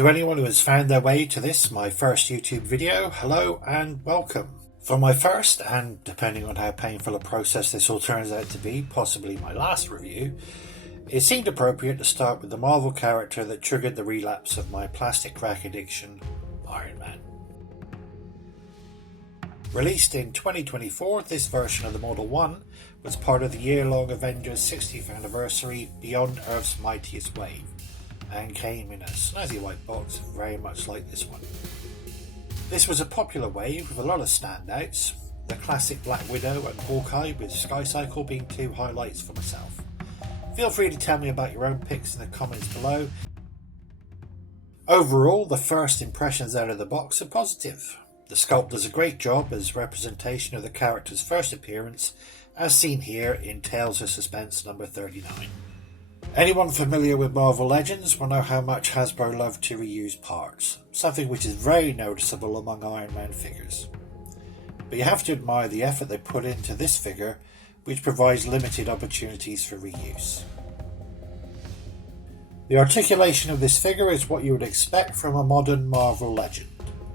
To anyone who has found their way to this, my first YouTube video, hello and welcome. For my first, and depending on how painful a process this all turns out to be, possibly my last review, it seemed appropriate to start with the Marvel character that triggered the relapse of my plastic crack addiction, Iron Man. Released in 2024, this version of the Model 1 was part of the year-long Avengers 60th anniversary Beyond Earth's Mightiest wave, and came in a snazzy white box very much like this one. This was a popular wave with a lot of standouts, the classic Black Widow and Hawkeye with Sky Cycle being two highlights for myself. Feel free to tell me about your own picks in the comments below. Overall, the first impressions out of the box are positive. The sculpt does a great job as representation of the character's first appearance, as seen here in Tales of Suspense number 39. Anyone familiar with Marvel Legends will know how much Hasbro love to reuse parts, something which is very noticeable among Iron Man figures. But you have to admire the effort they put into this figure, which provides limited opportunities for reuse. The articulation of this figure is what you would expect from a modern Marvel Legend,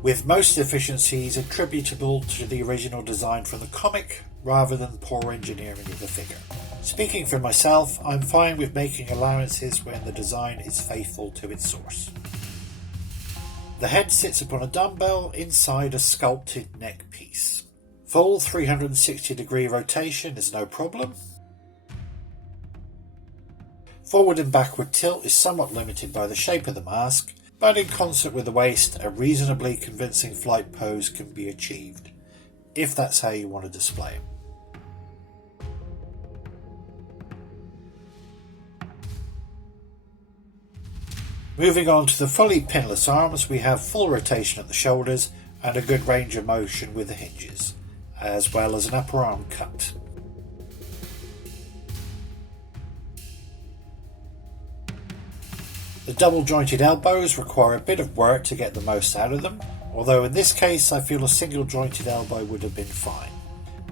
with most deficiencies attributable to the original design from the comic rather than poor engineering of the figure. Speaking for myself, I'm fine with making allowances when the design is faithful to its source. The head sits upon a dumbbell inside a sculpted neck piece. Full 360-degree rotation is no problem. Forward and backward tilt is somewhat limited by the shape of the mask, but in concert with the waist, a reasonably convincing flight pose can be achieved, if that's how you want to display it. Moving on to the fully pinless arms, we have full rotation at the shoulders and a good range of motion with the hinges, as well as an upper arm cut. The double jointed elbows require a bit of work to get the most out of them, although in this case I feel a single jointed elbow would have been fine.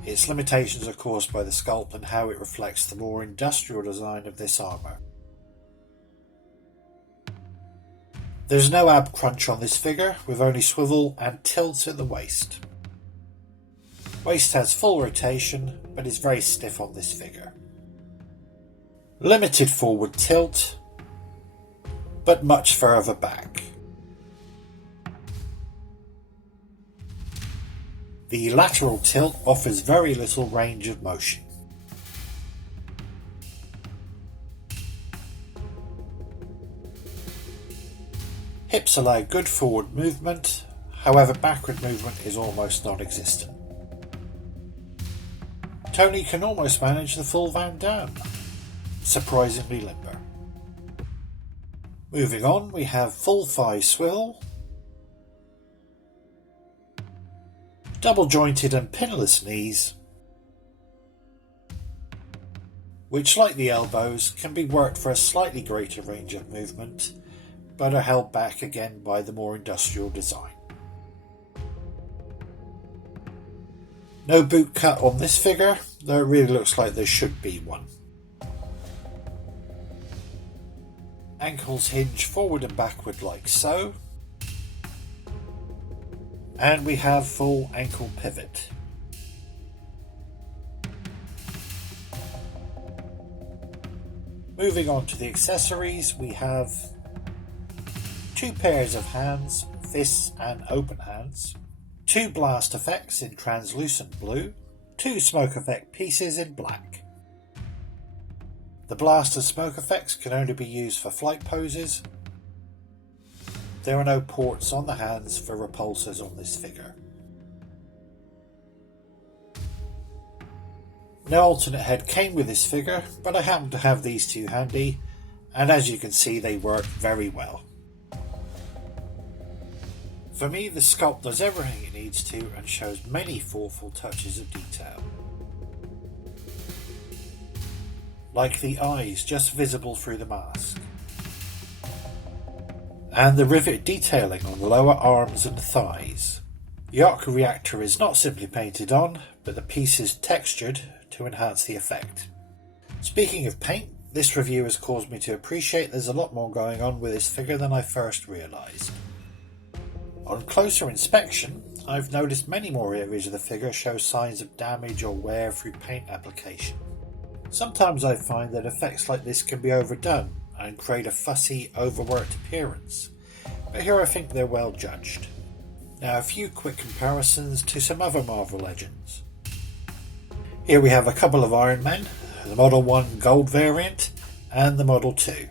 Its limitations are caused by the sculpt and how it reflects the more industrial design of this armour. There's no ab crunch on this figure, with only swivel and tilt at the waist. Waist has full rotation, but is very stiff on this figure. Limited forward tilt, but much further back. The lateral tilt offers very little range of motion. Hips allow good forward movement, however backward movement is almost non-existent. Tony can almost manage the full Van Damme, surprisingly limber. Moving on, we have full thigh swivel, double jointed and pinless knees, which like the elbows can be worked for a slightly greater range of movement, but are held back again by the more industrial design. No boot cut on this figure, though it really looks like there should be one. Ankles hinge forward and backward like so, and we have full ankle pivot. Moving on to the accessories, we have two pairs of hands, fists and open hands, two blast effects in translucent blue, two smoke effect pieces in black. The blast and smoke effects can only be used for flight poses. There are no ports on the hands for repulsors on this figure. No alternate head came with this figure, but I happen to have these two handy, and as you can see they work very well. For me, the sculpt does everything it needs to and shows many thoughtful touches of detail. Like the eyes just visible through the mask. And the rivet detailing on the lower arms and thighs. The arc reactor is not simply painted on, but the piece is textured to enhance the effect. Speaking of paint, this review has caused me to appreciate there's a lot more going on with this figure than I first realised. On closer inspection, I've noticed many more areas of the figure show signs of damage or wear through paint application. Sometimes I find that effects like this can be overdone and create a fussy, overworked appearance, but here I think they're well judged. Now a few quick comparisons to some other Marvel Legends. Here we have a couple of Iron Men, the Model 1 Gold variant and the Model 2.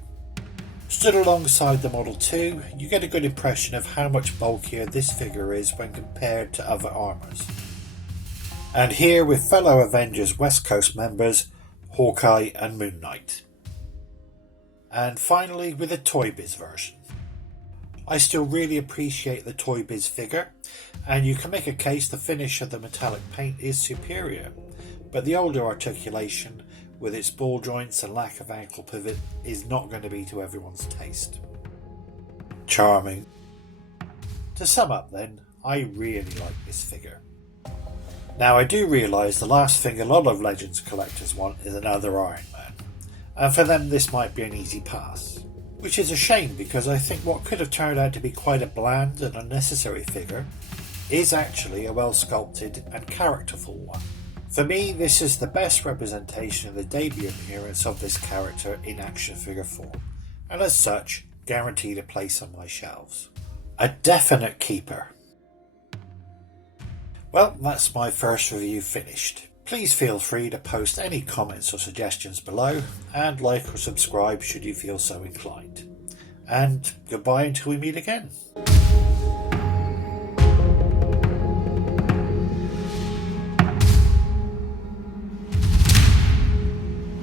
Stood alongside the Model 2, you get a good impression of how much bulkier this figure is when compared to other armours. And here with fellow Avengers West Coast members, Hawkeye and Moon Knight. And finally with the Toy Biz version. I still really appreciate the Toy Biz figure, and you can make a case the finish of the metallic paint is superior, but the older articulation with its ball joints and lack of ankle pivot is not going to be to everyone's taste. Charming. To sum up then, I really like this figure. Now I do realise the last thing a lot of Legends collectors want is another Iron Man, and for them this might be an easy pass. Which is a shame because I think what could have turned out to be quite a bland and unnecessary figure is actually a well sculpted and characterful one. For me, this is the best representation of the debut appearance of this character in action figure form, and as such, guaranteed a place on my shelves. A definite keeper. Well, that's my first review finished. Please feel free to post any comments or suggestions below, and like or subscribe should you feel so inclined. And goodbye until we meet again.